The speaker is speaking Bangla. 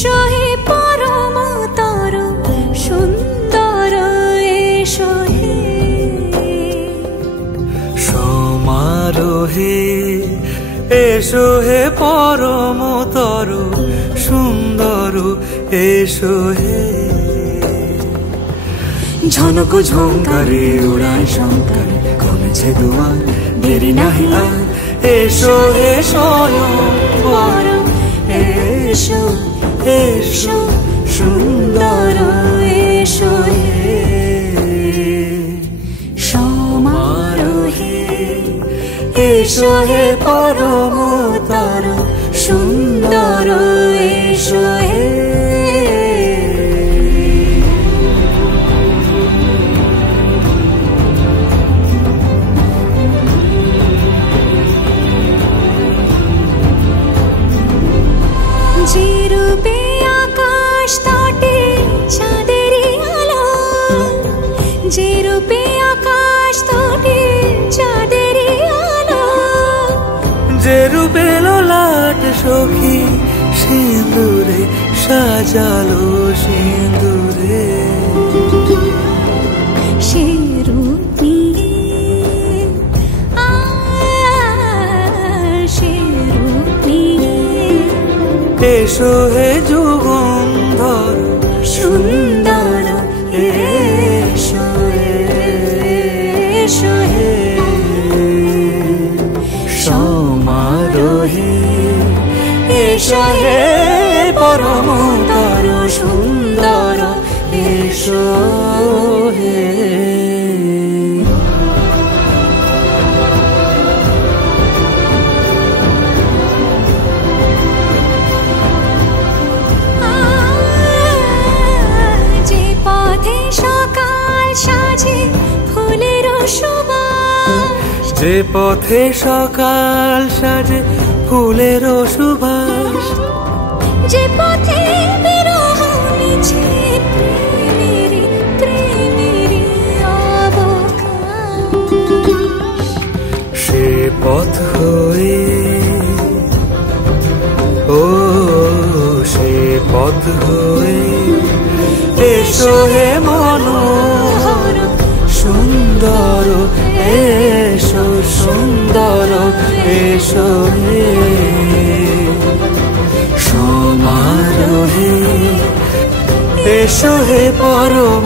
এসো হে পরমতর সুন্দর এসো হে সমারোহে এসো হে পরমতর সুন্দর এসো হে ঝনক ঝঙ্কারে উড়ায় শঙ্কার কমেছে দুয়ার দেরি নাহি আর এসো হে স্বয়ংবর এসো এসো সুন্দর এসো হে সমারোহে এসো হে পরমতর সুন্দর এসো হে যে রূপে আকাশ তটে চাঁদেরই আলো যে রূপে আকাশ তটে চাঁদেরই আলো যে রূপে ললাট সখী সিঁদুরে সাজালো সিঁদুরে সে রূপ নিয়ে সে রূপ নিয়ে এসো হে যুগন্ধর সুন্দর এসো এসো হে সমারোহে এসো হে পরমতর সুন্দর এসো হে যে পথে সকাল সাজে ফুলের সুবাস যে পথে সকাল সাজে ফুলের সুবাস যে পথে বিরহ মিছে প্রেমেরই প্রেমেরই অবকাশ সে পথ হয়ে ও সে পথ হয়ে এসো হে মনোহর সুন্দর এসো সুন্দর এসো হে সমারোহে এসো হে পরম